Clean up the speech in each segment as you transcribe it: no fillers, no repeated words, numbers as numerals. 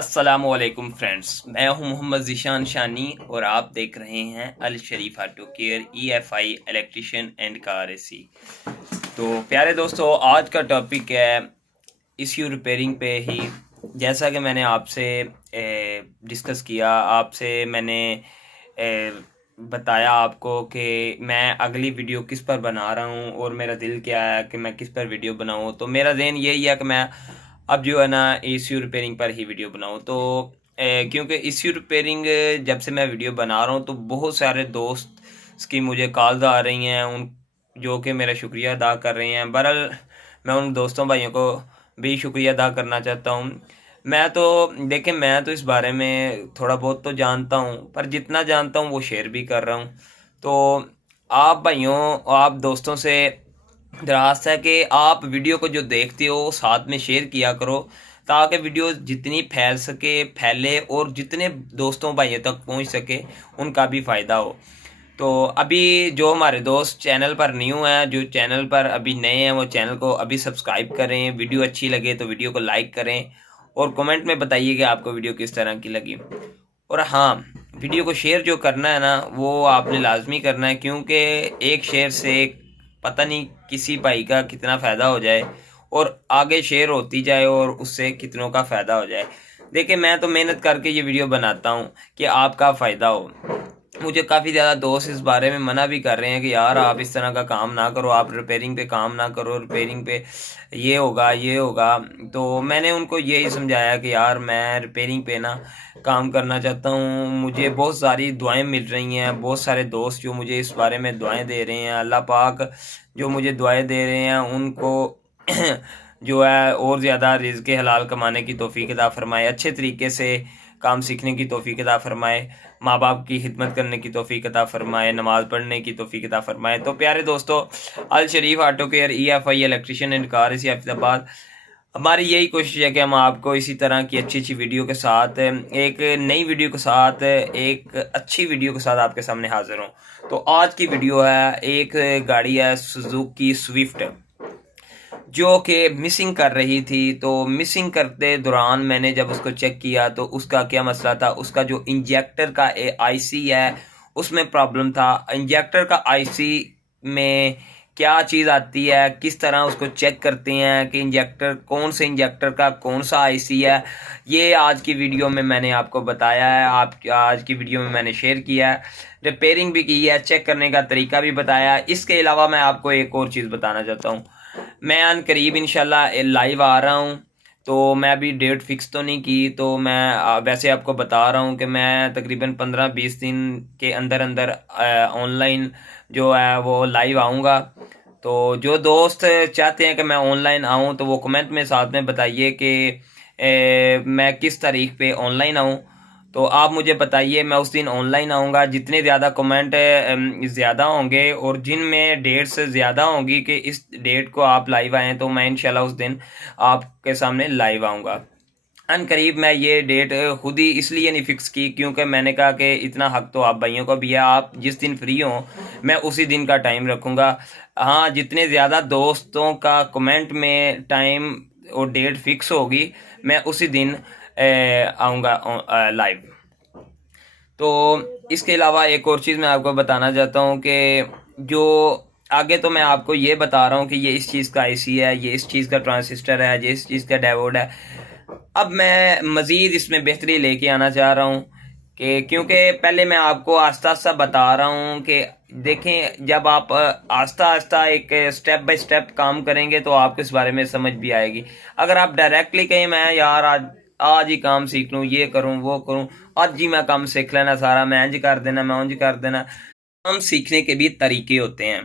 अस्सलामुअलैकुम फ्रेंड्स, मैं हूं मोहम्मद ज़ीशान शानी और आप देख रहे हैं Al Sharif auto care EFI electrician and car AC. तो प्यारे दोस्तों, आज का टॉपिक है इश्यू रिपेयरिंग पे ही। जैसा कि मैंने आपसे डिस्कस किया, आपसे मैंने बताया आपको कि मैं अगली वीडियो किस पर बना रहा हूं और मेरा दिल क्या है कि मैं किस पर वीडियो बनाऊं। तो मेरा ज़हन यही है कि मैं अब जो है ना इश्यू रिपेयरिंग पर ही वीडियो बनाऊं। तो क्योंकि इश्यू रिपेयरिंग जब से मैं वीडियो बना रहा हूं तो बहुत सारे दोस्त की मुझे कॉल्स आ रही हैं, उन जो कि मेरा शुक्रिया अदा कर रहे हैं। बहरहाल मैं उन दोस्तों भाइयों को भी शुक्रिया अदा करना चाहता हूँ। मैं तो देखिए, मैं तो इस बारे में थोड़ा बहुत तो जानता हूँ, पर जितना जानता हूँ वो शेयर भी कर रहा हूँ। तो आप भाइयों, आप दोस्तों से दरख्वास्त है कि आप वीडियो को जो देखते हो साथ में शेयर किया करो, ताकि वीडियो जितनी फैल सके फैले और जितने दोस्तों भाइयों तक पहुंच सके उनका भी फ़ायदा हो। तो अभी जो हमारे दोस्त चैनल पर न्यू हैं, जो चैनल पर अभी नए हैं, वो चैनल को अभी सब्सक्राइब करें। वीडियो अच्छी लगे तो वीडियो को लाइक करें और कमेंट में बताइए कि आपको वीडियो किस तरह की लगी। और हाँ, वीडियो को शेयर जो करना है ना, वो आपने लाजमी करना है, क्योंकि एक शेयर से पता नहीं किसी भाई का कितना फ़ायदा हो जाए और आगे शेयर होती जाए और उससे कितनों का फ़ायदा हो जाए। देखिए, मैं तो मेहनत करके ये वीडियो बनाता हूँ कि आपका फ़ायदा हो। मुझे काफ़ी ज़्यादा दोस्त इस बारे में मना भी कर रहे हैं कि यार आप इस तरह का काम ना करो, आप रिपेयरिंग पे काम ना करो, रिपेयरिंग पे ये होगा ये होगा। तो मैंने उनको यही समझाया कि यार मैं रिपेयरिंग पे ना काम करना चाहता हूँ। मुझे बहुत सारी दुआएं मिल रही हैं, बहुत सारे दोस्त जो मुझे इस बारे में दुआएं दे रहे हैं। अल्लाह पाक जो मुझे दुआएं दे रहे हैं उनको जो है और ज़्यादा रिज़्क़ हलाल कमाने की तौफ़ीक अता फ़रमाए, अच्छे तरीके से काम सीखने की तौफ़ीक अता फ़रमाए, माँ बाप की खिदमत करने की तौफ़ीक अता फ़रमाए, नमाज़ पढ़ने की तौफ़ीक अता फ़रमाए। तो प्यारे दोस्तों, Al Sharif auto care EFI electrician and car AC Hyderabad, हमारी यही कोशिश है कि हम आपको इसी तरह की अच्छी अच्छी वीडियो के साथ, एक नई वीडियो के साथ, एक अच्छी वीडियो के साथ आपके सामने हाजिर हों। तो आज की वीडियो है, एक गाड़ी है सुजुकी स्विफ्ट जो कि मिसिंग कर रही थी। तो मिसिंग करते दौरान मैंने जब उसको चेक किया तो उसका क्या मसला था, उसका जो इंजेक्टर का IC है उसमें प्रॉब्लम था। इंजेक्टर का IC में क्या चीज़ आती है, किस तरह उसको चेक करते हैं कि इंजेक्टर कौन से इंजेक्टर का कौन सा IC है, ये आज की वीडियो में मैंने आपको बताया है। आप आज की वीडियो में मैंने शेयर किया है, रिपेयरिंग भी की है, चेक करने का तरीका भी बताया है। इसके अलावा मैं आपको एक और चीज़ बताना चाहता हूँ। मैं अन करीब इंशाल्लाह लाइव आ रहा हूँ। तो मैं अभी डेट फिक्स तो नहीं की, तो मैं वैसे आपको बता रहा हूँ कि मैं तकरीबन 15-20 दिन के अंदर अंदर ऑनलाइन जो है वो लाइव आऊँगा। तो जो दोस्त चाहते हैं कि मैं ऑनलाइन आऊँ तो वो कमेंट में साथ में बताइए कि मैं किस तारीख पे ऑनलाइन आऊँ। तो आप मुझे बताइए, मैं उस दिन ऑनलाइन आऊँगा। जितने ज़्यादा कमेंट ज़्यादा होंगे और जिनमें डेट्स ज़्यादा होंगी कि इस डेट को आप लाइव आएँ, तो मैं इंशाल्लाह उस दिन आपके सामने लाइव आऊँगा। अन करीब मैं ये डेट खुद ही इसलिए नहीं फिक्स की क्योंकि मैंने कहा कि इतना हक तो आप भाइयों को भी है, आप जिस दिन फ्री हो मैं उसी दिन का टाइम रखूँगा। हाँ, जितने ज़्यादा दोस्तों का कमेंट में टाइम और डेट फिक्स होगी मैं उसी दिन आऊँगा लाइव। तो इसके अलावा एक और चीज़ मैं आपको बताना चाहता हूँ कि जो आगे तो मैं आपको ये बता रहा हूँ कि ये इस चीज़ का IC है, ये इस चीज़ का ट्रांजिस्टर है, ये इस चीज़ का डायोड है। अब मैं मज़ीद इसमें बेहतरी लेके आना चाह रहा हूँ कि क्योंकि पहले मैं आपको आस्ता आस्ता बता रहा हूँ कि देखें, जब आप आस्ता आस्ता एक स्टेप बाय स्टेप काम करेंगे तो आपको इस बारे में समझ भी आएगी। अगर आप डायरेक्टली कहें मैं यार आज आज ही काम सीख लूँ, ये करूँ वो करूँ, आज ही मैं काम सीख लेना सारा, मैं इंज कर देना, मैं उंज कर देना। काम सीखने के भी तरीके होते हैं।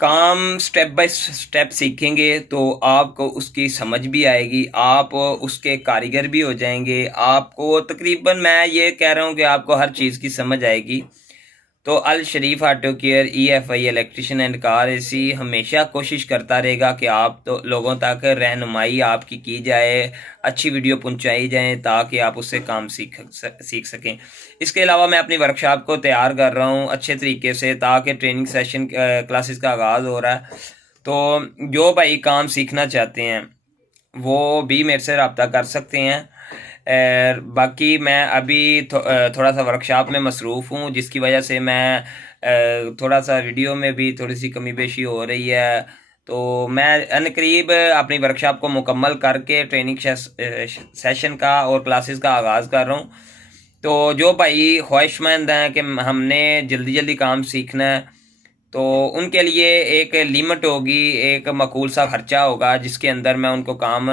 काम स्टेप बाय स्टेप सीखेंगे तो आपको उसकी समझ भी आएगी, आप उसके कारीगर भी हो जाएंगे। आपको तकरीबन मैं ये कह रहा हूँ कि आपको हर चीज़ की समझ आएगी। तो Al Sharif auto care EFI electrician and car AC हमेशा कोशिश करता रहेगा कि आप तो लोगों तक रहनुमाई आपकी की जाए, अच्छी वीडियो पहुंचाई जाए ताकि आप उससे काम सीख सकें। इसके अलावा मैं अपनी वर्कशॉप को तैयार कर रहा हूं अच्छे तरीके से, ताकि ट्रेनिंग सेशन क्लासेस का आगाज़ हो रहा है। तो जो भाई काम सीखना चाहते हैं वो भी मेरे से रब्ता कर सकते हैं। बाकी मैं अभी थोड़ा सा वर्कशॉप में मसरूफ़ हूँ, जिसकी वजह से मैं थोड़ा सा वीडियो में भी थोड़ी सी कमी पेशी हो रही है। तो मैं अनकरीब अपनी वर्कशॉप को मुकम्मल करके ट्रेनिंग सेशन का और क्लासेस का आगाज़ कर रहा हूँ। तो जो भाई ख्वाहिशमंद हैं कि हमने जल्दी जल्दी काम सीखना है, तो उनके लिए एक लिमिट होगी, एक माकूल सा ख़र्चा होगा, जिसके अंदर मैं उनको काम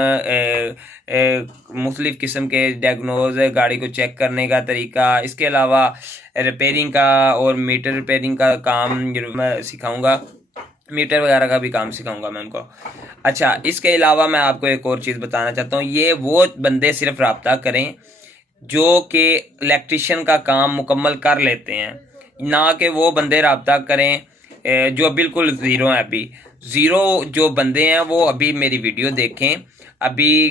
मुख्तलिफ़ किस्म के डायग्नोज, गाड़ी को चेक करने का तरीका, इसके अलावा रिपेयरिंग का और मीटर रिपेयरिंग का काम मैं सिखाऊंगा, मीटर वगैरह का भी काम सिखाऊंगा मैं उनको। अच्छा, इसके अलावा मैं आपको एक और चीज़ बताना चाहता हूँ, ये वो बंदे सिर्फ रब्ता करें जो कि इलेक्ट्रिशियन का काम मुकम्मल कर लेते हैं, ना कि वो बंदे रब्ता करें जो बिल्कुल ज़ीरो हैं। अभी ज़ीरो जो बंदे हैं वो अभी मेरी वीडियो देखें, अभी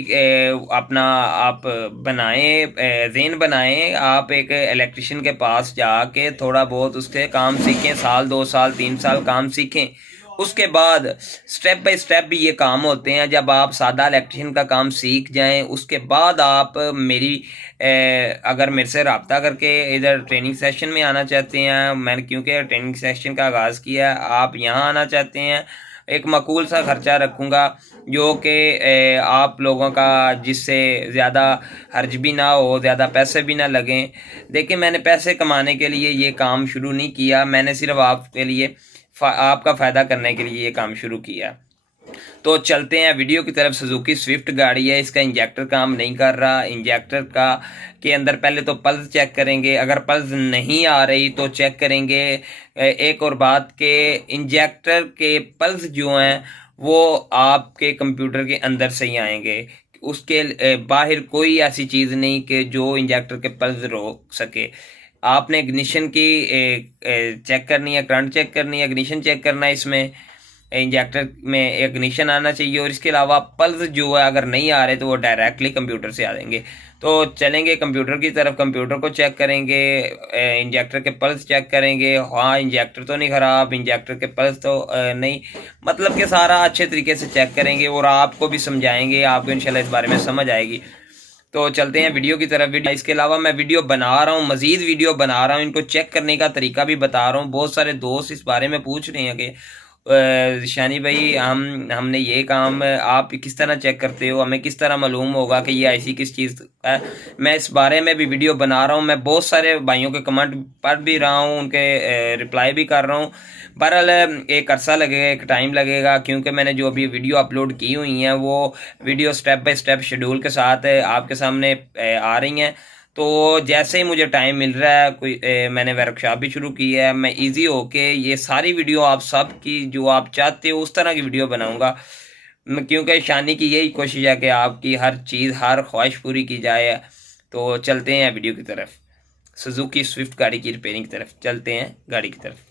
अपना आप बनाएं, ज़हन बनाएं, आप एक इलेक्ट्रिशियन के पास जाके थोड़ा बहुत उसके काम सीखें, साल 2 साल 3 साल काम सीखें। उसके बाद स्टेप बाय स्टेप भी ये काम होते हैं। जब आप सादा इलेक्ट्रिशियन का काम सीख जाएं, उसके बाद आप मेरी अगर मेरे से रब्ता करके इधर ट्रेनिंग सेशन में आना चाहते हैं, मैंने क्योंकि ट्रेनिंग सेशन का आगाज़ किया है, आप यहाँ आना चाहते हैं, एक माकूल सा ख़र्चा रखूँगा जो कि आप लोगों का, जिससे ज़्यादा हर्ज भी ना हो, ज़्यादा पैसे भी ना लगें। देखिए, मैंने पैसे कमाने के लिए ये काम शुरू नहीं किया, मैंने सिर्फ आपके लिए आपका फ़ायदा करने के लिए ये काम शुरू किया। तो चलते हैं वीडियो की तरफ। सुजुकी स्विफ्ट गाड़ी है, इसका इंजेक्टर काम नहीं कर रहा। इंजेक्टर का के अंदर पहले तो पल्स चेक करेंगे, अगर पल्स नहीं आ रही तो चेक करेंगे। एक और बात के इंजेक्टर के पल्स जो हैं वो आपके कंप्यूटर के अंदर से ही आएंगे, उसके बाहर कोई ऐसी चीज़ नहीं कि जो इंजेक्टर के पल्स रोक सके। आपने इग्निशन की चेक करनी है, करंट चेक करनी है, इग्निशन चेक करना है, इसमें इंजेक्टर में इग्निशन आना चाहिए। और इसके अलावा पल्स जो है अगर नहीं आ रहे तो वो डायरेक्टली कंप्यूटर से आ जाएंगे। तो चलेंगे कंप्यूटर की तरफ, कंप्यूटर को चेक करेंगे, इंजेक्टर के पल्स चेक करेंगे। हाँ, इंजेक्टर तो नहीं ख़राब, इंजेक्टर के पल्स तो नहीं, मतलब कि सारा अच्छे तरीके से चेक करेंगे और आपको भी समझाएंगे, आपको इंशाल्लाह इस बारे में समझ आएगी। तो चलते हैं वीडियो की तरफ। वीडियो इसके अलावा मैं वीडियो बना रहा हूँ, मज़ीद वीडियो बना रहा हूँ, इनको चेक करने का तरीका भी बता रहा हूँ। बहुत सारे दोस्त इस बारे में पूछ रहे हैं कि शानी भाई, हमने ये काम आप किस तरह चेक करते हो, हमें किस तरह मालूम होगा कि ये ऐसी किस चीज़ है। मैं इस बारे में भी वीडियो बना रहा हूँ। मैं बहुत सारे भाइयों के कमेंट पढ़ भी रहा हूँ, उनके रिप्लाई भी कर रहा हूँ। बहरहाल एक अरसा लगेगा, एक टाइम लगेगा, क्योंकि मैंने जो अभी वीडियो अपलोड की हुई हैं वो video step by step schedule के साथ आपके सामने आ रही हैं। तो जैसे ही मुझे टाइम मिल रहा है, मैंने वर्कशॉप भी शुरू की है, मैं इजी होके ये सारी वीडियो आप सब की जो आप चाहते हो उस तरह की वीडियो बनाऊंगा, क्योंकि शानी की यही कोशिश है कि आपकी हर चीज़, हर ख्वाहिश पूरी की जाए। तो चलते हैं वीडियो की तरफ, सुजुकी स्विफ्ट गाड़ी की रिपेयरिंग की तरफ चलते हैं, गाड़ी की तरफ।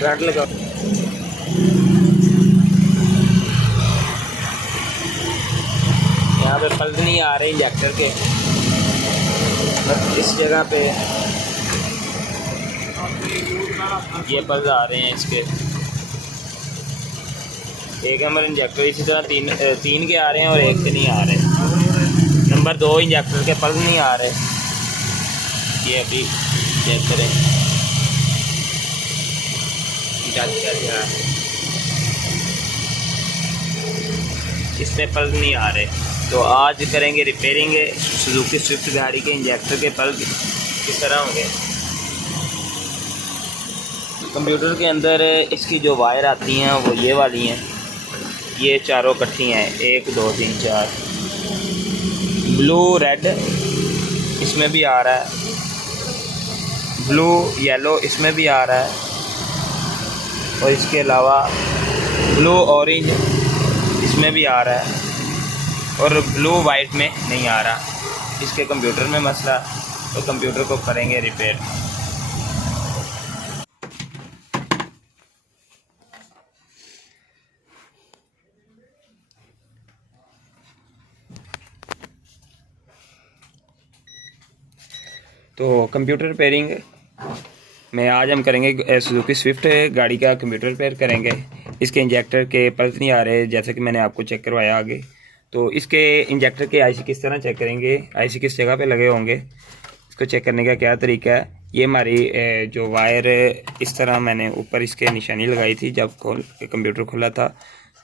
करंट लगा, यहाँ पे पल्स नहीं आ रहे इंजेक्टर के, इस जगह पे ये पल्स आ रहे हैं इसके। एक नंबर इंजेक्टर इसी तरह तीन के आ रहे हैं और एक के नहीं आ रहे। नंबर 2 इंजेक्टर के पल्स नहीं आ रहे, ये अभी चेक करें। इसमें पल्स नहीं आ रहे, तो आज करेंगे रिपेयरिंग सुजुकी स्विफ्ट गाड़ी के इंजेक्टर के पल्स किस तरह होंगे। कंप्यूटर के अंदर इसकी जो वायर आती हैं वो ये वाली हैं, ये चारों इकट्ठी हैं, 1 2 3 4। ब्लू रेड इसमें भी आ रहा है, ब्लू येलो इसमें भी आ रहा है, और इसके अलावा ब्लू ऑरेंज इसमें भी आ रहा है, और ब्लू वाइट में नहीं आ रहा। इसके कंप्यूटर में मसला, तो कंप्यूटर को करेंगे रिपेयर। तो कंप्यूटर रिपेयरिंग में आज हम करेंगे सुजुकी स्विफ्ट गाड़ी का कंप्यूटर रिपेयर करेंगे। इसके इंजेक्टर के पल्स नहीं आ रहे जैसे कि मैंने आपको चेक करवाया आगे। तो इसके इंजेक्टर के आईसी किस तरह चेक करेंगे, आईसी किस जगह पे लगे होंगे, इसको चेक करने का क्या तरीका है। ये हमारी जो वायर इस तरह मैंने ऊपर इसके निशानी लगाई थी जब कंप्यूटर खुला था।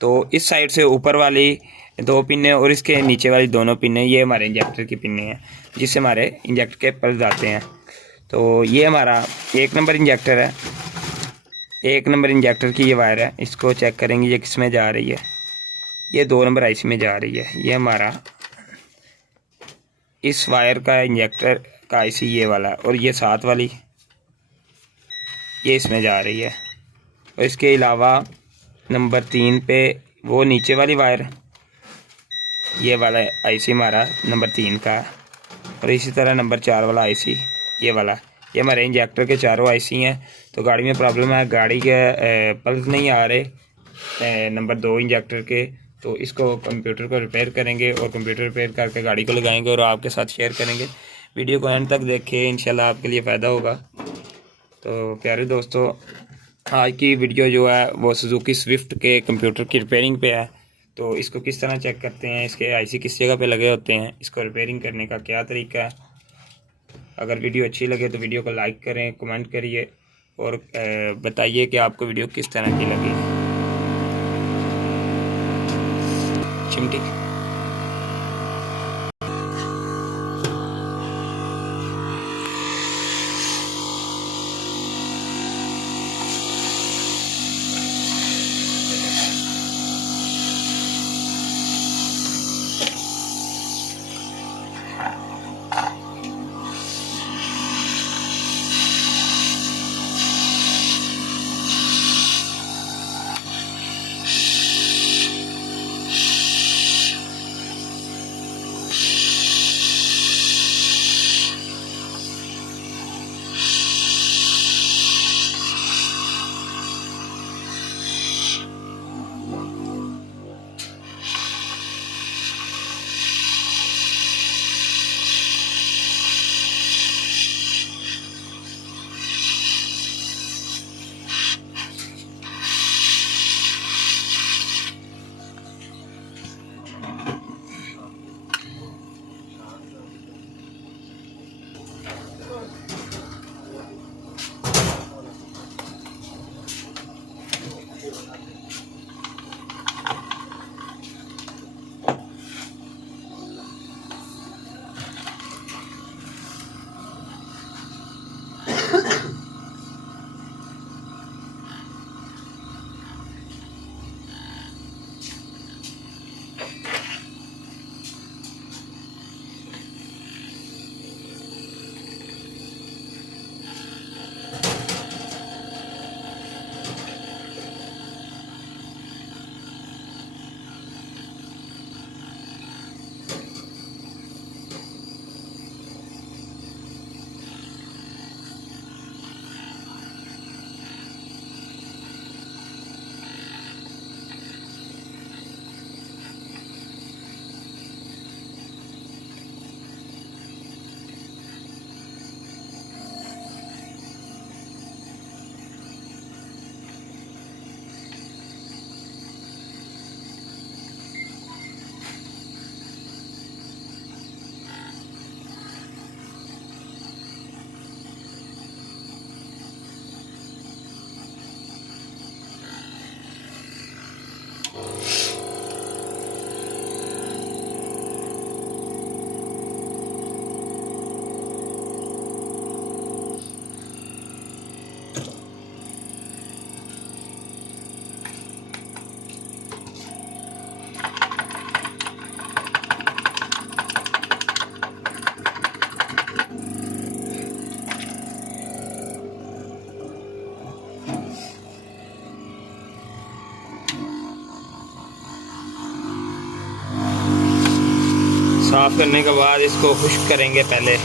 तो इस साइड से ऊपर वाली 2 पिने और इसके नीचे वाली दोनों पिने ये हमारे इंजेक्टर की पिने हैं जिससे हमारे इंजेक्टर के पल्स आते हैं। तो ये हमारा 1 नंबर इंजेक्टर है, 1 नंबर इंजेक्टर की ये वायर है। इसको चेक करेंगे ये किस में जा रही है, ये 2 नंबर आईसी में जा रही है। ये हमारा इस वायर का इंजेक्टर का आईसी ये वाला, और ये 7 वाली ये इसमें जा रही है। और इसके अलावा नंबर 3 पे वो नीचे वाली वायर, ये वाला आईसी हमारा नंबर 3 का, और इसी तरह नंबर 4 वाला आईसी ये वाला, ये हमारे इंजेक्टर के चारों आईसी हैं। तो गाड़ी में प्रॉब्लम है, गाड़ी के पल्स नहीं आ रहे नंबर 2 इंजेक्टर के। तो इसको कंप्यूटर को रिपेयर करेंगे और कंप्यूटर रिपेयर करके गाड़ी को लगाएंगे और आपके साथ शेयर करेंगे। वीडियो को एंड तक देखें, इंशाल्लाह आपके लिए फ़ायदा होगा। तो प्यारे दोस्तों, आज की वीडियो जो है वो सुजुकी स्विफ्ट के कंप्यूटर की रिपेयरिंग पे है। तो इसको किस तरह चेक करते हैं, इसके आईसी किस जगह पे लगे होते हैं, इसको रिपेयरिंग करने का क्या तरीका है। अगर वीडियो अच्छी लगे तो वीडियो को लाइक करें, कमेंट करिए और बताइए कि आपको वीडियो किस तरह की लगी। चिमटी साफ करने के बाद इसको खुश्क करेंगे पहले।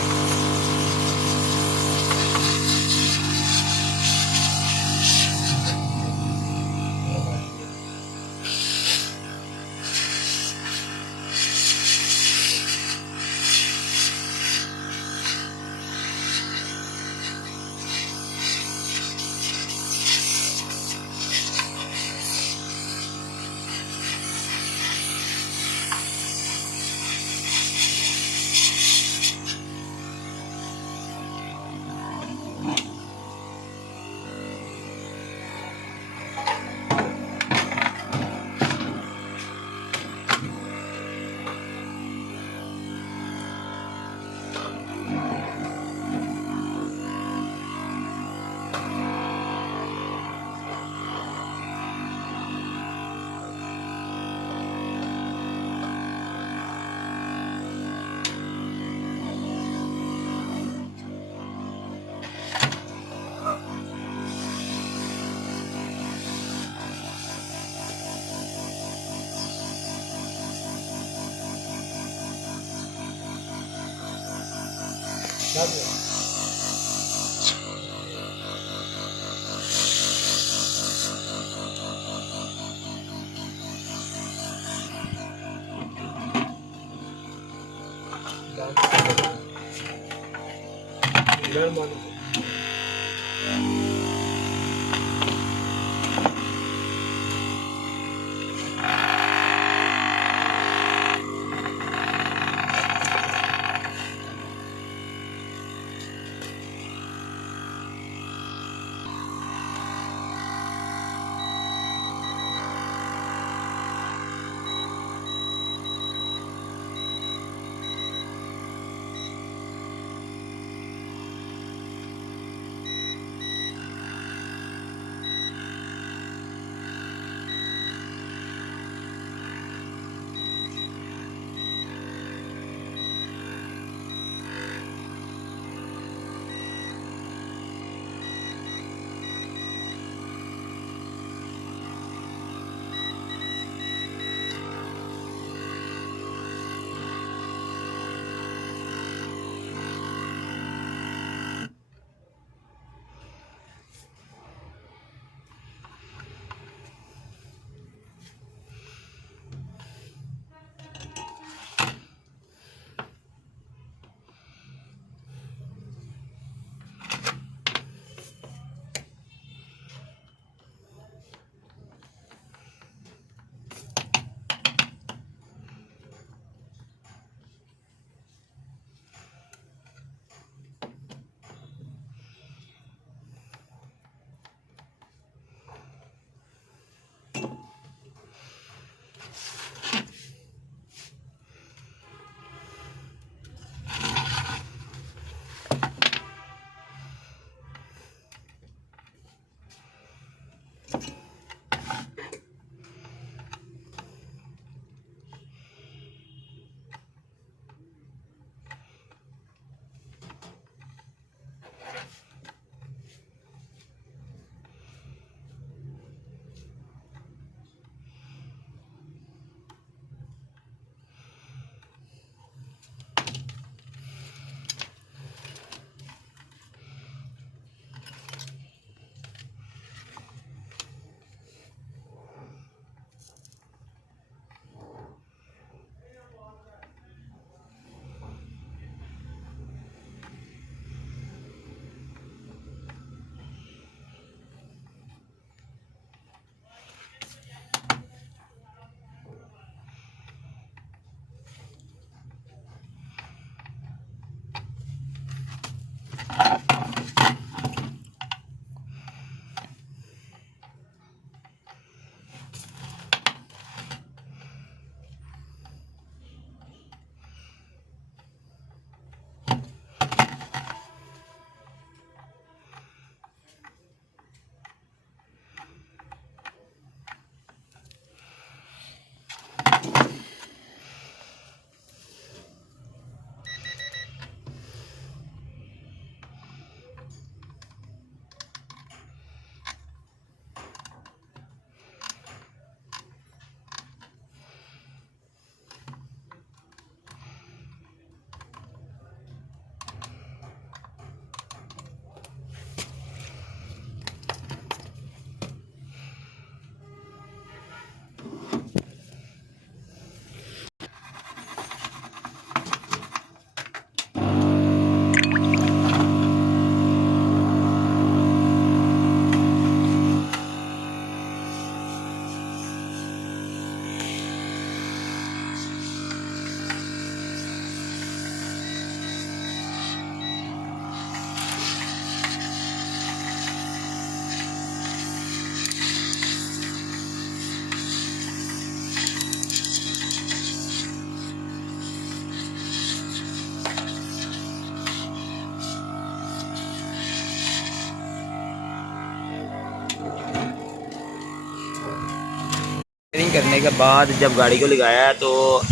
रिपेयरिंग करने के बाद जब गाड़ी को लगाया तो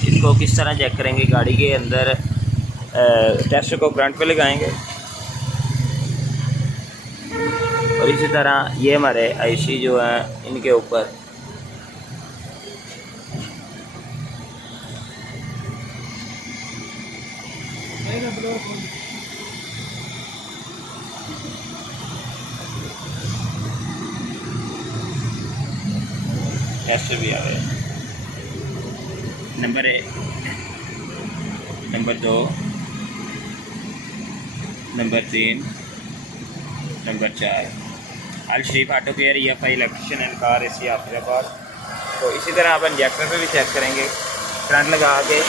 इसको किस तरह चेक करेंगे, गाड़ी के अंदर टेस्टर को करंट पे लगाएंगे और इसी तरह ये हमारे आईसी जो हैं इनके ऊपर टेस्ट भी आ गया। नंबर 1, नंबर 2, नंबर 3, नंबर 4 अल शरीफ ऑटो केयर या file electrician and car AC आपके पास। तो इसी तरह आप इंजेक्टर पे भी चेक करेंगे करंट लगा के,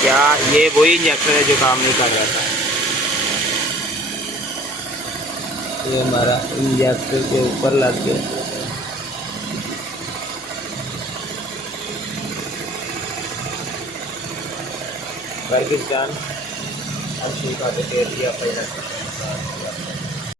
क्या ये वही इंजेक्टर है जो काम नहीं कर रहा था। ये हमारा इंजेक्टर के ऊपर लग गया। पाकिस्तान अल शरीफ ऑटो केयर या फाइल